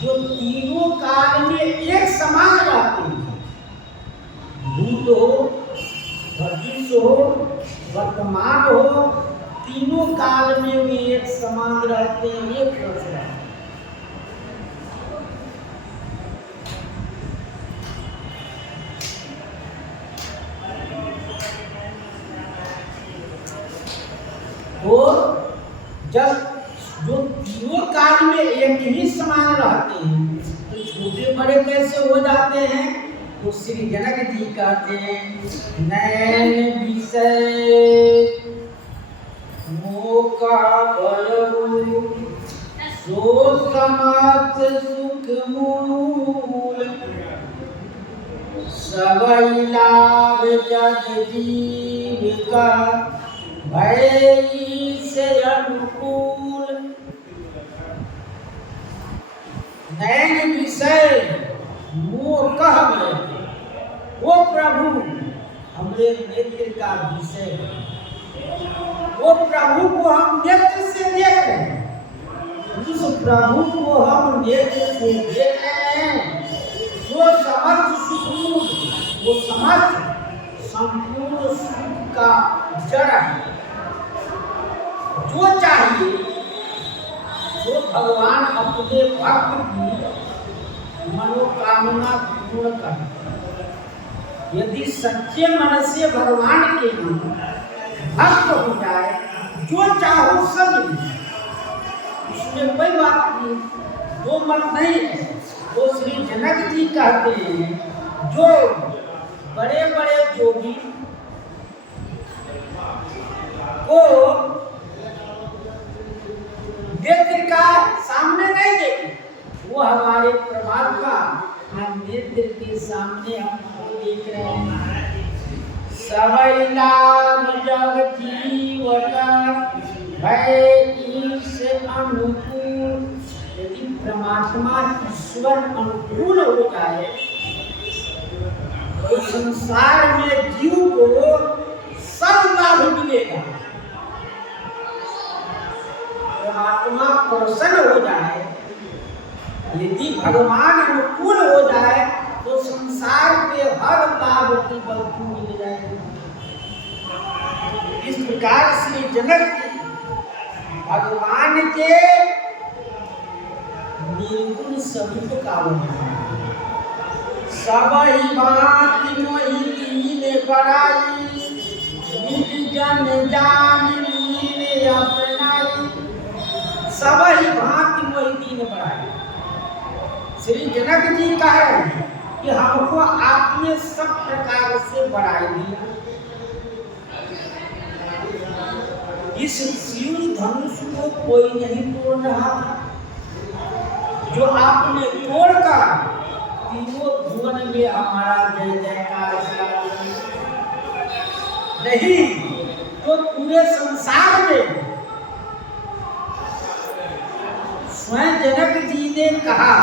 जो तीनों काल में एक समान रहते हैं, भूत हो, भविष्य हो, वर्तमान हो, तीनों काल में भी एक समान रहते हैं, एक रस रहते हैं। तो जब जो तीनों काल में एक ही समान रहते हैं, तो छोटे बड़े कैसे हो जाते हैं? तो श्री जनक जी कहते हैं, नैन विषय मोका बलऊ, सो समर्थ सुख मूल, सबई लाभ जग जीव का, भय से अनुकूल। नैन विषय मोह कह गए, वो प्रभु हमरे नेत्र का विषय है, वो प्रभु को हम नेत्र से देख रहे हैं, उस प्रभु को हम नेत्र से देख रहे हैं। जो समर्थ सुखमूल, वो समर्थ संपूर्ण सुख का जड़ है। जो चाहिए जो भगवान अपने भक्त की मनोकामना पूर्ण कर। यदि सच्चे मन से भगवान के भक्त हो जाए, जो चाहो सब मिले, उसमें कोई बात नहीं, दो मत नहीं है। तो श्री जनक जी कहते हैं, जो बड़े बड़े योगी को नेत्र का सामने नहीं देखे, वो हमारे परमात्मा हम नेत्र के सामने हमको देख रहे हैं। सबई नाम जग जीवता भय ईश अनुकूल। यदि परमात्मा ईश्वर अनुकूल हो जाए तो संसार में जीव को सब लाभ मिलेगा। परमात्मा प्रसन्न हो जाए, यदि भगवान अनुकूल हो जाए तो संसार के हर लाभ की वस्तु मिल जाएगी। इस प्रकार श्री जनक भगवान के निर्गुण स्वरूप का वर्णन। सबई भांति मोहि दीन बड़ाई, निज जन जान लीन अपनाई। सबई भांति मोहि दीन बड़ाई। श्री जनक जी कह रहे हैं कि हमको आपने सब प्रकार से बढ़ाई दिया। इस शिव धनुष को कोई नहीं तोड़ रहा था, जो आपने तोड़कर तीनों भुवन में हमारा जय जयकार नहीं, तो पूरे संसार में स्वयं जनक जी ने कहा,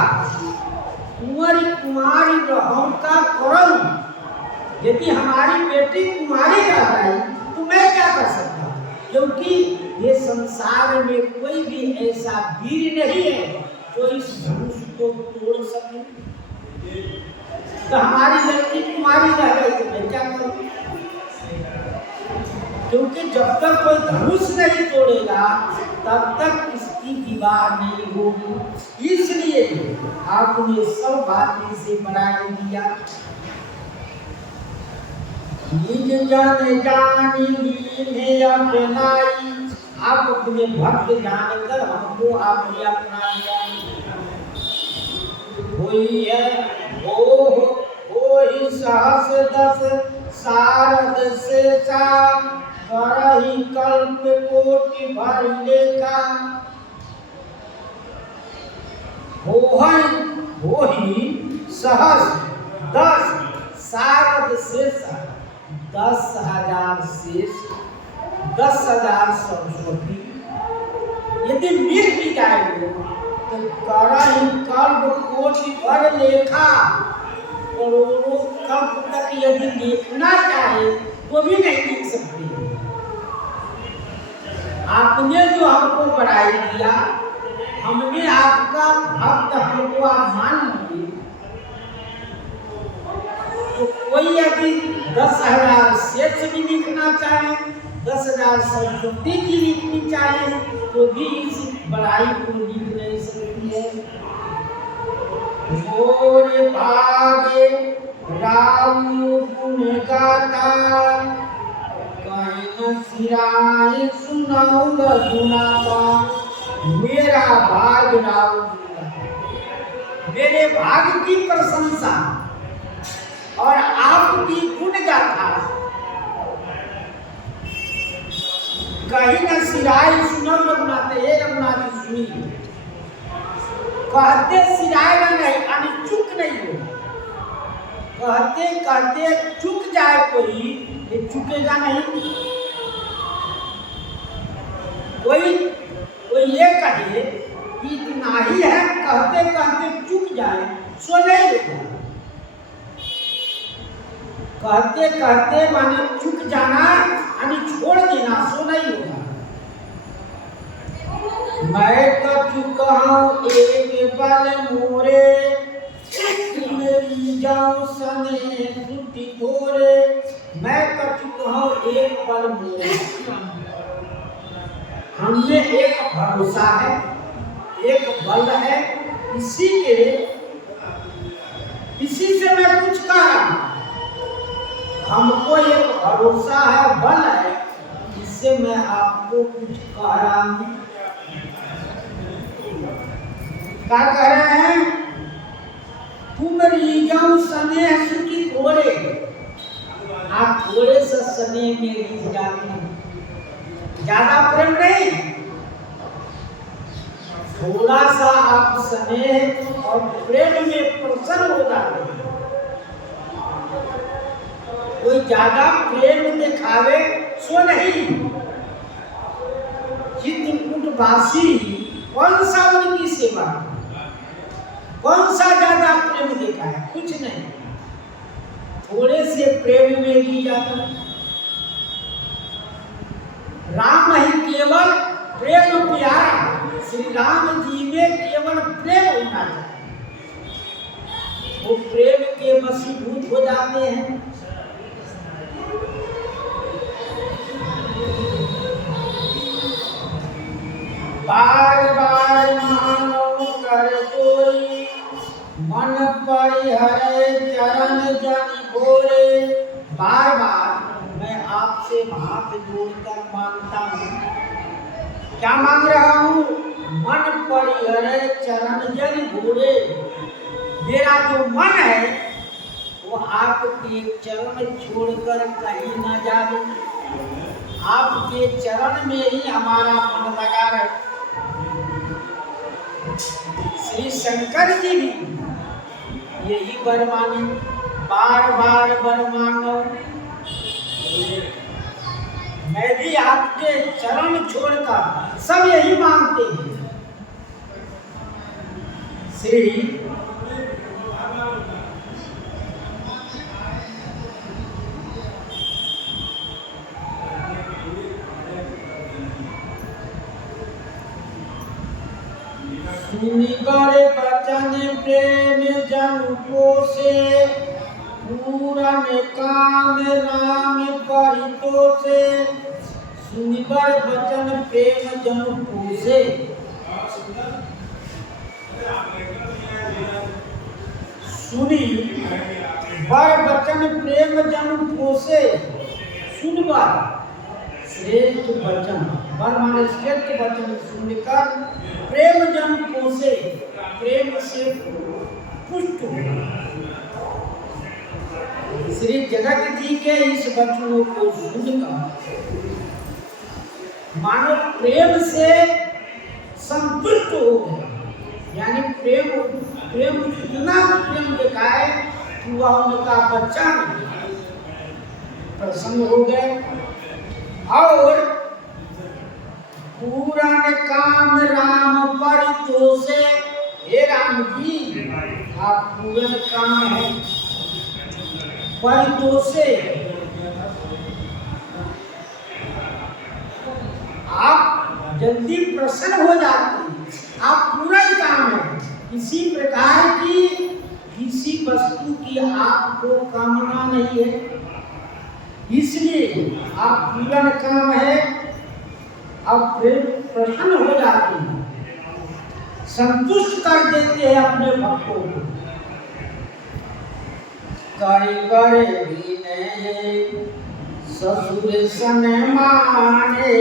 कुंवरी कुमारी रहूं का करम। यदि हमारी बेटी कुमारी रह गई तो मैं क्या कर सकता हूँ, क्योंकि ये संसार में कोई भी ऐसा वीर नहीं है जो इस धनुष को तोड़ सके। तो हमारी लड़की कुमारी रह गई तो मैं क्या करूं, क्योंकि जब तक कोई धनुष नहीं तोड़ेगा तब तक इसकी विवाह नहीं होगी। इसलिए आपने सब बातें से बढ़ाई दिया। निज जन जानी लीन अपनाई। आप अपने भक्त जानकर हमको आपने अपना लिया। होई है ओहि सहस दस सारद से सा, करहि कल्प कोटि भर लेखा। होहि सहस दस सारद शेष, 10,000 शेष, 10,000 सरस्वती यदि मिल भी जाएंगे तो करहि कल्प कोटि भर लेखा। करोड़ों कल्प तक यदि देखना चाहे तो भी नहीं देख सकते। आपने जो हमको बढ़ाई दिया, हमने आपका भक्त हमको आप मान लिए, तो कोई यदि 10,000 शेष भी लिखना चाहे, 10,000 सरस्वती की लिखनी चाहे तो भी इस बढ़ाई को लिख नहीं सकती है। मोरे भागे राम गुण गाता, कहीं न सिराए सुनाऊं गुनाता। मेरा भाग राम, मेरे भाग की प्रशंसा और आपकी गुण गाथा कहीं न सिराए सुनो रघुनाथ। हे रघुनाथ सुनिए, कहते सिराएगा नहीं, यानी चुप नहीं हो। कहते कहते चुक जाए कोई, ये चुकेगा नहीं। कोई ये कहे कि इतना ही है, कहते कहते चुक जाए सो नहीं होगा। कहते कहते माने चुक जाना यानी छोड़ देना, सो नहीं होगा। मैं तो चुका हूँ एक पल मोरे, मेरी जाऊं सने सुधी थोरे। मैं एक बल मोरे, हमने एक भरोसा है, एक बल है, इसी से मैं कुछ कह रहा हूं। हमको एक भरोसा है, बल है, इससे मैं आपको कुछ कह रहा हूं। क्या कह रहे हैं? तुम रीझाऊ स्नेह सुखी थोड़े, आप थोड़े से स्नेह में रीझ जाते हैं, ज्यादा प्रेम नहीं, थोड़ा सा आप स्नेह और प्रेम में प्रसन्न हो जाते हैं। कोई ज्यादा प्रेम दिखावे सो नहीं, चित्रकूटवासी कौन सा उनकी सेवा, कौन सा ज्यादा प्रेम दिखाए? कुछ नहीं, थोड़े से प्रेम में भी जाता। राम ही केवल प्रेम प्यारा, श्री राम जी में केवल प्रेम होना चाहिए, वो प्रेम के वशीभूत हो जाते हैं। बार बार मानो कर जोरी, मन परिहरे चरण जन भोरे। बार बार मैं आपसे हाथ जोड़कर मांगता हूँ, क्या मांग रहा हूँ? मन परिहरे चरण जन भोरे। मेरा जो मन है वो आपके चरण छोड़कर कहीं न जाए, आपके चरण में ही हमारा मन लगा रहे। श्री शंकर जी भी यही वर मांगे, बार बार वर मांगो, मैं भी आपके चरण छोड़कर, सब यही मांगते हैं। श्री सुनिकर बचन प्रेम जन पोसे, पूरन काम राम परितोषे। सुनिकर बचन प्रेम जन पोसे, सुनी बर बचन प्रेम जन पोसे। सुनकर श्रेष्ठ वचन, बर माने श्रेष्ठ वचन सुनकर प्रेम जन पोसे, प्रेम से पुष्ट हो। श्री जनक जी के इस वचनों को सुनकर मानो प्रेम से संतुष्ट हो गए, यानी प्रेम इतना प्रेम दिखाए कि वह उनका बच्चा प्रसन्न हो गए। और पूरन काम राम परितोषे, हे राम जी आप पूरन काम है, परितोषे आप जल्दी प्रसन्न हो जाते हैं, आप पूरन काम है। किसी प्रकार की किसी वस्तु की आपको कामना नहीं है, इसलिए आप पूरन काम है, आप प्रसन्न हो जाते हैं, संतुष्ट कर देते हैं अपने भक्तों को। कर विनय ससुर सन माने,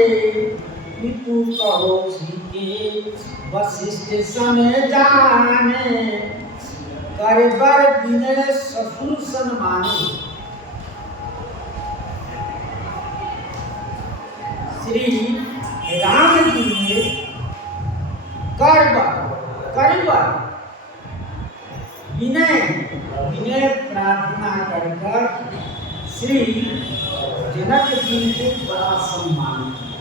तू कहो सीके वशिष्ठ सन जाने। कर विनय ससुर सन माने, श्री राम जी ने कर विनय प्रार्थना कर श्री जनक जी को बड़ा सम्मान किया।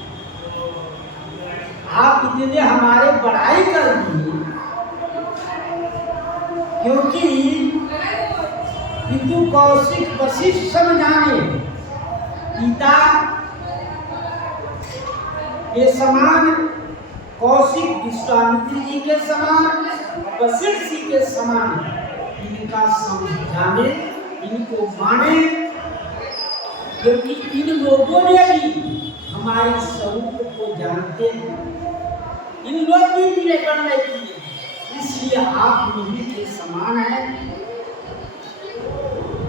आप इतने हमारे बड़ाई कर दिए, क्योंकि पितु कौशिक वशिष्ठ सब जाने, पिता के समान कौशिक विश्वामित्र जी के समान, वशिष्ठ जी के समान इनका समझाने, इनको माने, क्योंकि इन लोगों ने भी हमारे स्वरूप को जानते हैं, इन लोग भी निर्णय किए, इसलिए आप नहीं के समान है।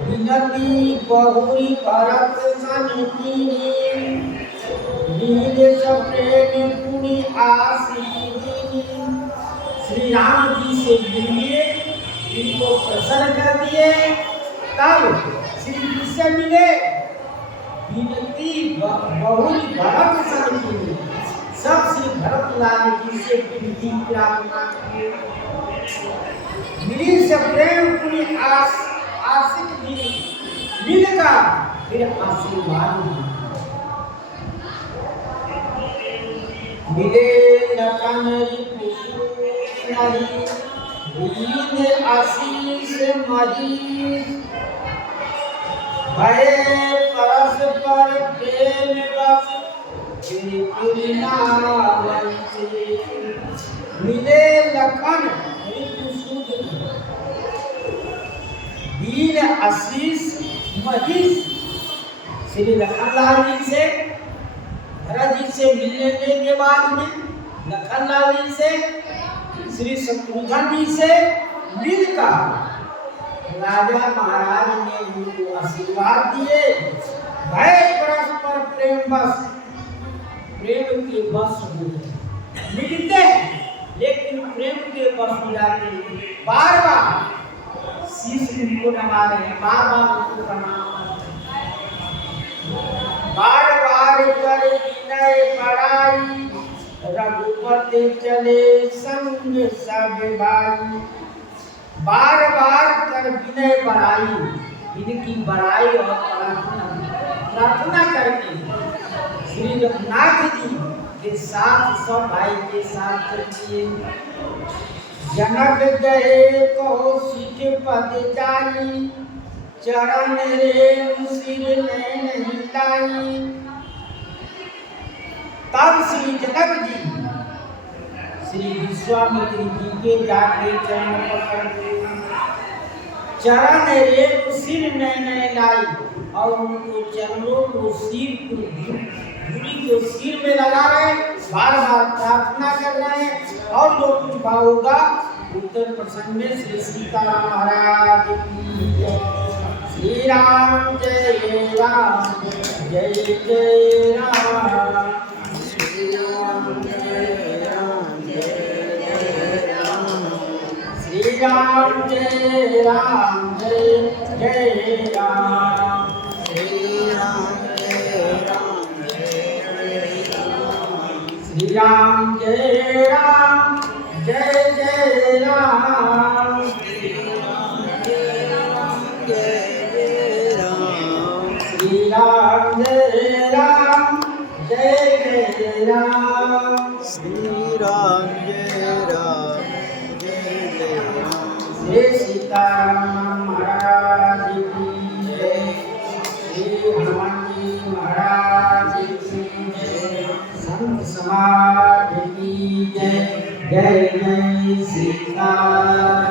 विनती बहुरी भरत सनिधि नीले प्रेम पुनि आशीष। श्री राम जी से मिलिए, इनको प्रसन्न कर दिए, तब श्री जी से मिले। विनती बहुरी भरत सनिधि, सब श्री भरत लाल जी से विनती प्रार्थना की। मिली से प्रेम पुनि आशिक भी मिलकर फिर आशीर्वाद मिले। लखन नहीं दीन आशीष मरीज, भय परस्पर प्रेम बस मिले। लखन दीन आशीष महीश, श्री लखनलाल जी से भरत जी से मिलने के बाद में लखनलाल जी से श्री शत्रुघ्न जी से मिलकर राजा महाराज ने उनको आशीर्वाद दिए। भय परस्पर प्रेम बस, प्रेम के बस हो मिलते हैं लेकिन प्रेम के बस हो जाते हैं। बार बार शीश उनको नवा रहे हैं, बार बार उनको प्रणाम, बार बार कर विनय बड़ाई, रघुपति चले संग सब भाई। बार बार कर विनय बड़ाई, इनकी बड़ाई और प्रार्थना करके श्री रघुनाथ जी के साथ सब भाई के साथ चलिए। जनक गए कौशिक पद जाई, चरण रेणु सिर नैन हिलाई। तब श्री जनक जी श्री विश्वामित्र जी के जाके चरण पकड़े, चरण रेणु सिर नैन हिलाई और उनको चरणों को सिर को धूली को सिर में लगा रहे, बार बार प्रार्थना कर रहे हैं। और जो कुछ भाव होगा उत्तर प्रसंग में श्री सीताराम महाराज की जय। श्री राम जय राम जय जय राम, श्री राम जय राम जय राम, श्री राम जय राम जय जय राम, श्री राम जय राम जय राम, श्री राम जय राम जय जय राम, श्री राम जय राम जय जय राम, श्री राम जय राम जय जय राम, श्री राम जय राम जय जय राम। श्री सीताराम महाराज की जय, श्री हनुमान जी महाराज की जय, संत समाज की जय। जय जय सीताराम।